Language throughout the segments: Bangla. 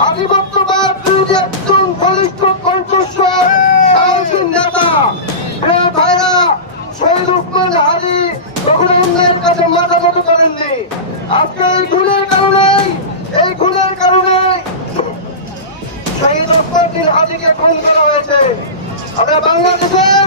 আধিপত্যবাদ একজন বলিষ্ঠ কণ্ঠস্বর সাহসী নেতা শহীদ উসমান হাজি কখনো কাছে মাথা করেননি। আজকে এই খুনের কারণেই, এই খুনের কারণেই শহীদ ওসমান বিন হাজিকে খুন করা হয়েছে। আমরা বাংলাদেশের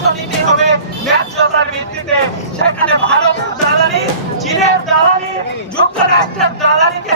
তার হবে, ন্যায্যতার ভিত্তিতে। সেখানে ভারতের দালালি, চীনের দালালি, যুক্তরাষ্ট্রের দালালিকে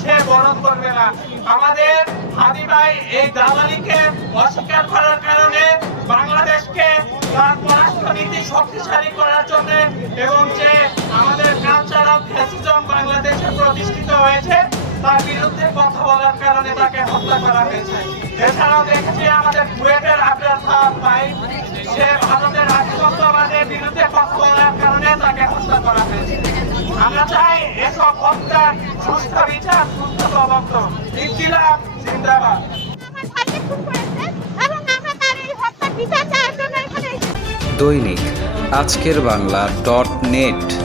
সে বরণ করবে না। আমাদের হাদি ভাই এই দালালিকে অস্বীকার করার কারণে বাংলাদেশকে তার পররাষ্ট্রনীতি শক্তিশালী করার জন্য এবং যে আমাদের কালচার অফ ফ্যাসিজম বাংলাদেশে প্রতিষ্ঠিত হয়েছে, তার বিরুদ্ধে কথা বলার কারণে তাকে হত্যা করা হয়েছে। এছাড়াও দেখেছি আমাদের কুয়েটের আবরার ভাই ভারতের আধিপত্যবাদের বিরুদ্ধে কারণে তাকে হত্যা করা হয়েছে। আমরা চাই এসব হত্যার সুস্থ বিচার সুস্থ জিন্দাবাদ। দৈনিক আজকের বাংলা ডট নেট।